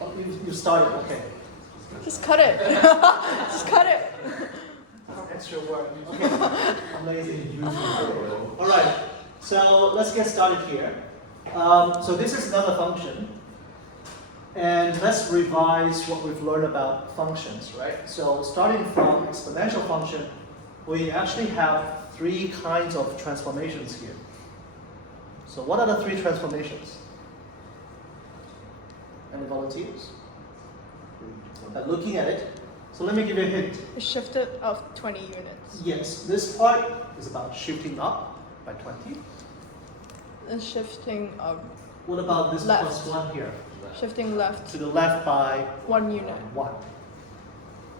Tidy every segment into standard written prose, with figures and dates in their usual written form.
Oh, you started, okay. Just cut it. Just cut it. Extra work. Okay. I'm lazy. All right. So let's get started here. So this is another function. And let's revise what we've learned about functions, right? So starting from exponential function, we actually have three kinds of transformations here. So what are the three transformations? Any volunteers? Looking at it. So let me give you a hint. It shifted of 20 units. Yes, this part is about shifting up by 20. And shifting What about this left. plus 1 here? Shifting left To the left by 1 unit. 1.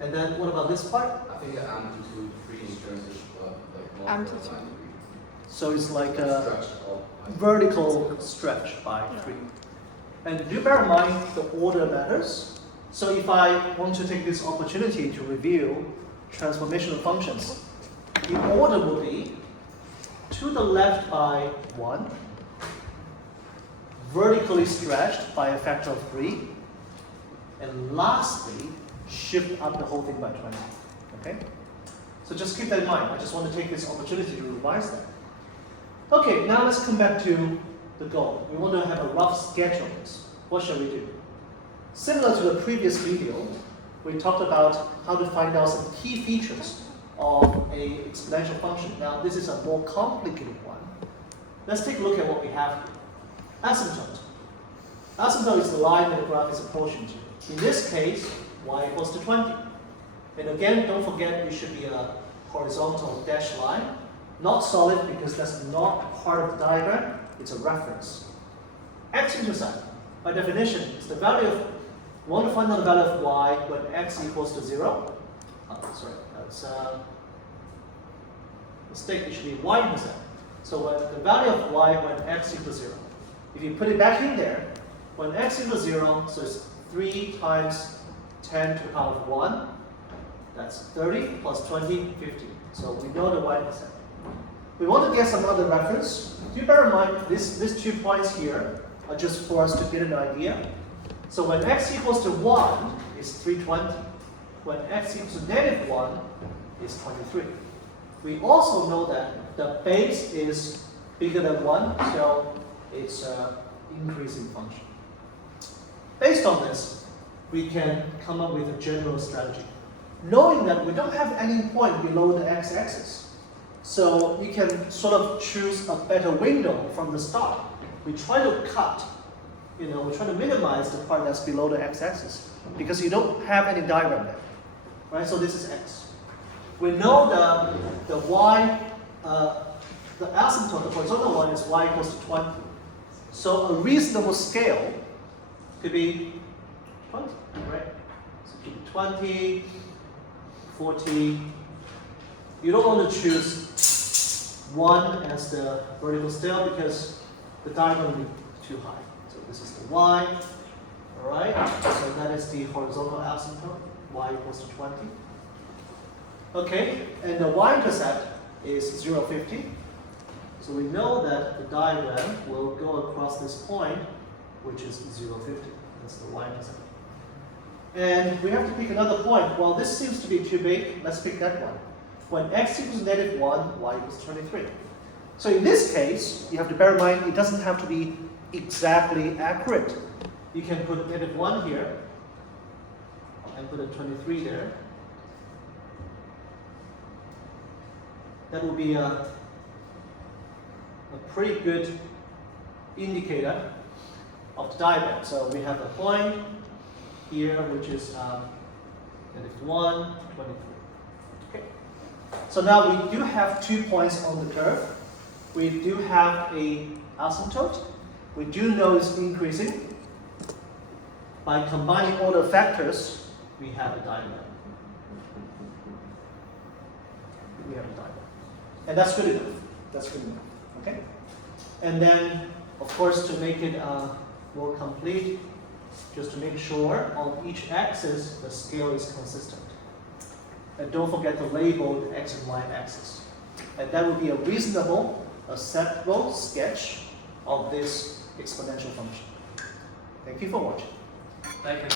And then what about this part? I think the amplitude free insurance is like Amplitude. So it's like a stretch of vertical stretch by 3. And do bear in mind the order matters. So if I want to take this opportunity to review transformational functions, the order will be to the left by 1, vertically stretched by a factor of 3, and lastly, shift up the whole thing by 20. Okay? So just keep that in mind. I just want to take this opportunity to revise that. Okay, now let's come back to the goal. We want to have a rough sketch of this. What shall we do? Similar to the previous video, we talked about how to find out some key features of an exponential function. Now, this is a more complicated one. Let's take a look at what we have here. Asymptote. Asymptote is the line that the graph is approaching to. In this case, y equals to 20. And again, don't forget it should be a horizontal dashed line. Not solid because that's not part of the diagram, it's a reference. X-intercept, by definition, is the value of, we want to find out the value of y when x equals to 0. Oh, sorry, that's a mistake, it should be y-intercept. So when the value of y when x equals 0. If you put it back in there, when x equals 0, so it's 3 times 10 to the power of 1, that's 30 plus 20, 50. So we know the y-intercept. We want to get some other reference. Do bear in mind, these 2 points here are just for us to get an idea. So when x equals to 1 is 320. When x equals to negative 1 is 23. We also know that the base is bigger than 1, so it's an increasing function. Based on this, we can come up with a general strategy. Knowing that we don't have any point below the x-axis, so you can sort of choose a better window from the start. We try to cut, we try to minimize the part that's below the x-axis because you don't have any diagram there, right? So this is x. We know the y, the asymptote, the horizontal one is y equals to 20. So a reasonable scale could be 20, right? So it could be 20, 40. You don't want to choose 1 as the vertical scale because the diagram will be too high. So this is the y, all right? So that is the horizontal asymptote, y equals to 20. Okay, and the y-intercept is 0, 50. So we know that the diagram will go across this point, which is 0, 50. That's the y-intercept. And we have to pick another point. Well, this seems to be too big. Let's pick that one. When x equals negative 1, y equals 23. So in this case, you have to bear in mind it doesn't have to be exactly accurate. You can put negative 1 here and put a 23 there. That will be a pretty good indicator of the diagram. So we have a point here, which is negative 1, 23. Okay. So now we do have 2 points on the curve. We do have a asymptote. We do know it's increasing. By combining all the factors, we have a diagram. We have a diagram. And that's good enough. That's good enough. Okay? And then, of course, to make it more complete, just to make sure on each axis the scale is consistent. And don't forget to label the x and y axis. And that would be a reasonable, acceptable sketch of this exponential function. Thank you. Thank you for watching. Thank you.